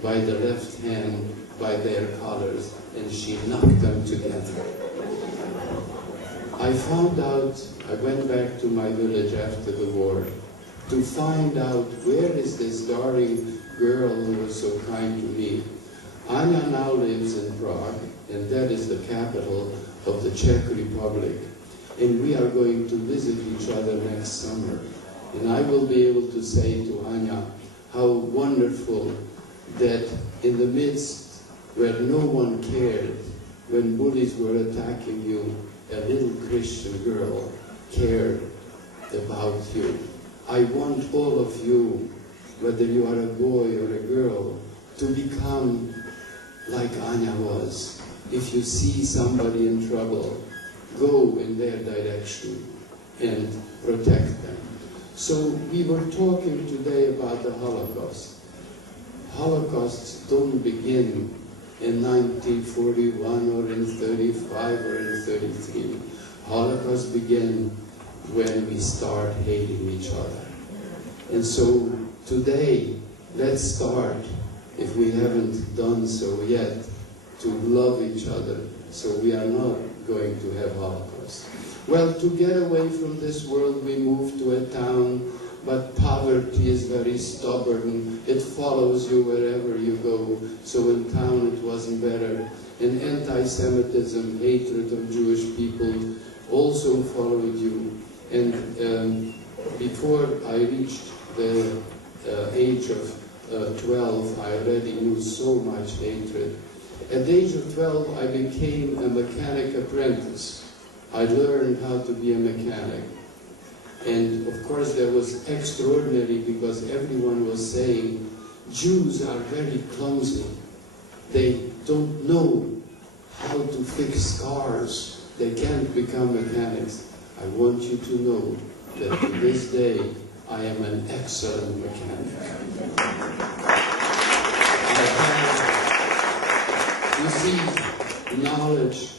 by the left hand by their collars, and she knocked them together. I found out, I went back to my village after the war to find out where is this darling girl who was so kind to me. Anya now lives in Prague, and that is the capital of the Czech Republic. And we are going to visit each other next summer. And I will be able to say to Anya how wonderful that in the midst where no one cared, when bullies were attacking you, a little Christian girl cared about you. I want all of you, whether you are a boy or a girl, to become like Anya was. If you see somebody in trouble, go in their direction and protect them. So we were talking today about the Holocaust. Holocausts don't begin in 1941 or in 35 or in 33. Holocaust began when we start hating each other. And so today, let's start, if we haven't done so yet, to love each other, so we are not going to have Holocaust. Well, to get away from this world, we moved to a town, but poverty is very stubborn. It follows you wherever you go. So in town, it wasn't better. And anti-Semitism, hatred of Jewish people, also followed you. And before I reached the age of 12, I already knew so much hatred. At the age of 12, I became a mechanic apprentice. I learned how to be a mechanic. And of course that was extraordinary because everyone was saying, Jews are very clumsy. They don't know how to fix cars. They can't become mechanics. I want you to know that to this day, I am an excellent mechanic. You see, knowledge,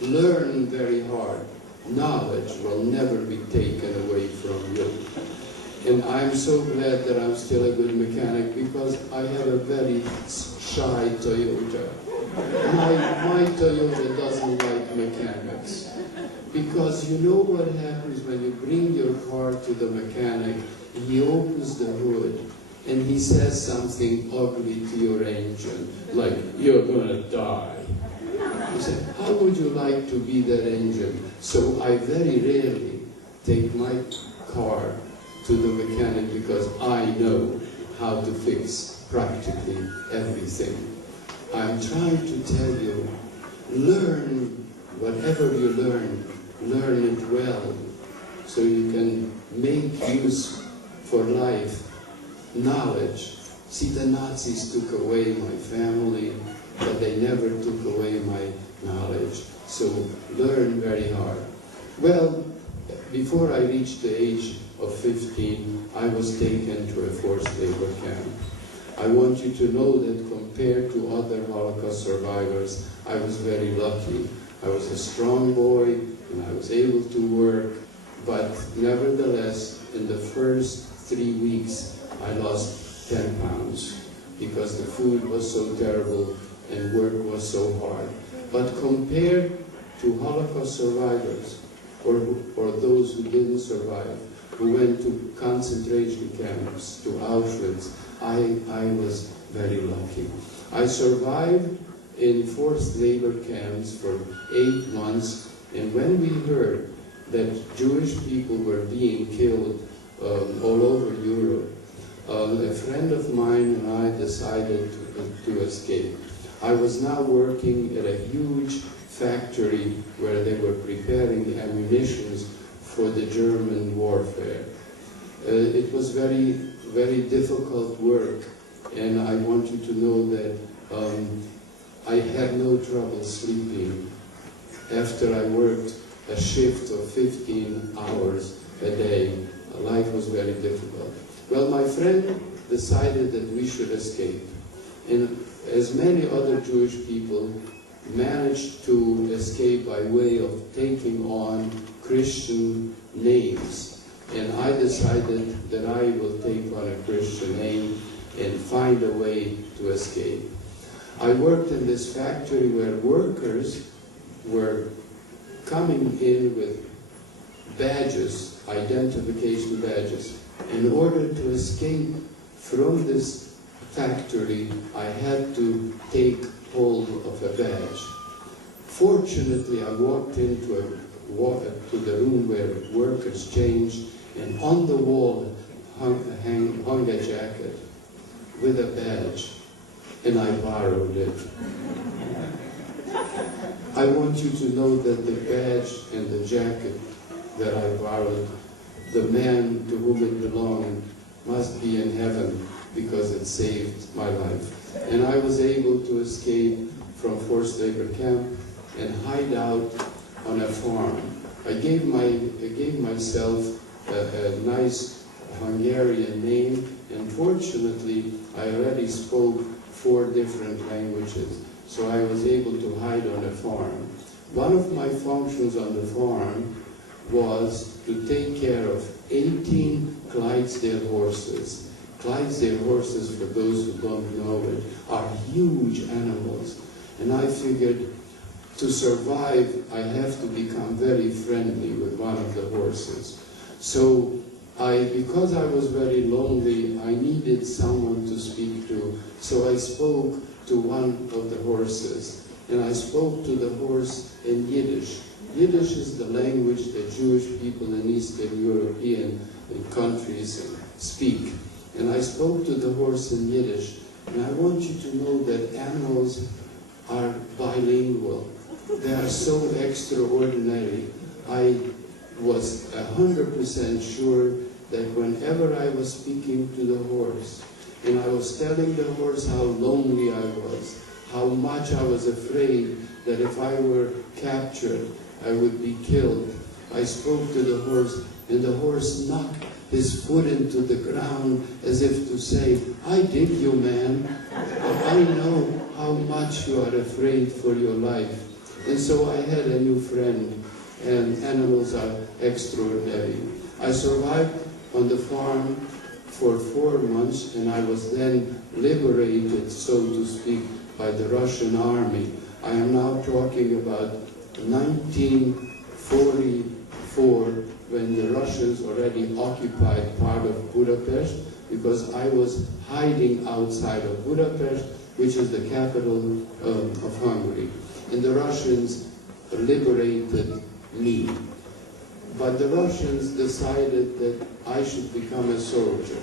learn very hard. Knowledge will never be taken away from you. And I'm so glad that I'm still a good mechanic because I have a very shy Toyota. My Toyota doesn't like mechanics. Because you know what happens when you bring your car to the mechanic, he opens the hood and he says something ugly to your engine, like, you're gonna die. You say, how would you like to be that engine? So I very rarely take my car to the mechanic because I know how to fix practically everything. I'm trying to tell you, learn whatever you learn it well, so you can make use for life, knowledge. See, the Nazis took away my family, but they never took away my knowledge. So learn very hard. Well, before I reached the age of 15, I was taken to a forced labor camp. I want you to know that compared to other Holocaust survivors, I was very lucky. I was a strong boy, and I was able to work, but nevertheless, in the first 3 weeks, I lost 10 pounds because the food was so terrible and work was so hard. But compared to Holocaust survivors, or those who didn't survive, who went to concentration camps, to Auschwitz, I was very lucky. I survived in forced labor camps for 8 months, and when we heard that Jewish people were being killed all over Europe, a friend of mine and I decided to escape. I was now working at a huge factory where they were preparing ammunitions for the German warfare. It was very, very difficult work, and I want you to know that I had no trouble sleeping. After I worked a shift of 15 hours a day, life was very difficult. Well, my friend decided that we should escape. And as many other Jewish people managed to escape by way of taking on Christian names. And I decided that I will take on a Christian name. and find a way to escape. I worked in this factory where workers were coming in with badges, identification badges. In order to escape from this factory, I had to take hold of a badge. Fortunately, I walked into the room where workers changed, and on the wall hung a jacket with a badge, and I borrowed it. I want you to know that the badge and the jacket that I borrowed, the man to whom it belonged must be in heaven, because it saved my life. And I was able to escape from forced labor camp and hide out on a farm. I gave myself a nice Hungarian name, and fortunately I already spoke 4 different languages, so I was able to hide on a farm. One of my functions on the farm was to take care of 18 Clydesdale horses. Clydesdale horses, for those who don't know it, are huge animals. And I figured to survive, I have to become very friendly with one of the horses. So because I was very lonely, I needed someone to speak to. So I spoke to one of the horses. And I spoke to the horse in Yiddish. Yiddish is the language that Jewish people in Eastern European countries speak. And I spoke to the horse in Yiddish. And I want you to know that animals are bilingual. They are so extraordinary. I was 100% sure that whenever I was speaking to the horse, and I was telling the horse how lonely I was, how much I was afraid that if I were captured, I would be killed, I spoke to the horse, and the horse knocked his foot into the ground as if to say, I dig you, man. I know how much you are afraid for your life. And so I had a new friend, and animals are extraordinary. I survived on the farm for 4 months, and I was then liberated, so to speak, by the Russian army. I am now talking about 1944, when the Russians already occupied part of Budapest, because I was hiding outside of Budapest, which is the capital of Hungary. And the Russians liberated me. But the Russians decided that I should become a soldier.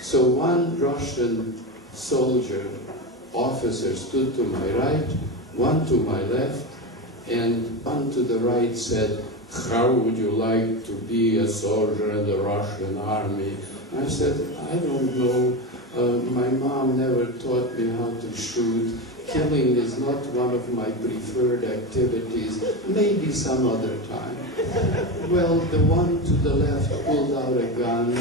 So one Russian soldier officer stood to my right, one to my left, and one to the right said, how would you like to be a soldier in the Russian army? I said, I don't know. My mom never taught me how to shoot. Killing is not one of my preferred activities. Maybe some other time. Well, the one to the left pulled out a gun,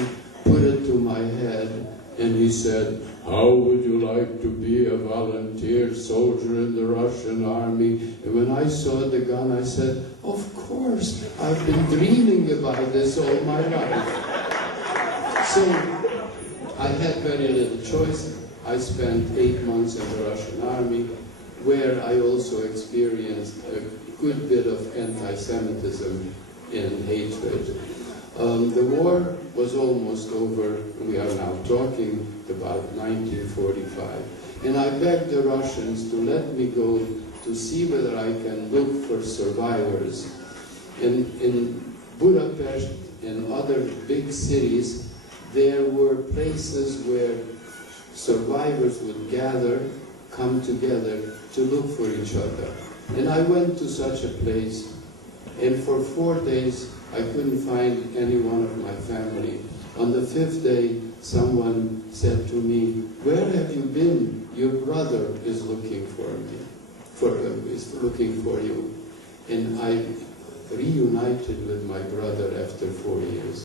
put it to my head, and he said, how would you like to be a volunteer soldier in the Russian army? And when I saw the gun, I said, of course, I've been dreaming about this all my life. So I had very little choice. I spent 8 months in the Russian army, where I also experienced a good bit of anti-Semitism and hatred. The war was almost over. We are now talking about 1945. And I begged the Russians to let me go to see whether I can look for survivors. In Budapest and other big cities, there were places where survivors would gather, come together to look for each other. And I went to such a place, and for 4 days I couldn't find any one of my family. On the 5th day, someone said to me, where have you been? Your brother is looking for me, is looking for you. And I reunited with my brother after 4 years.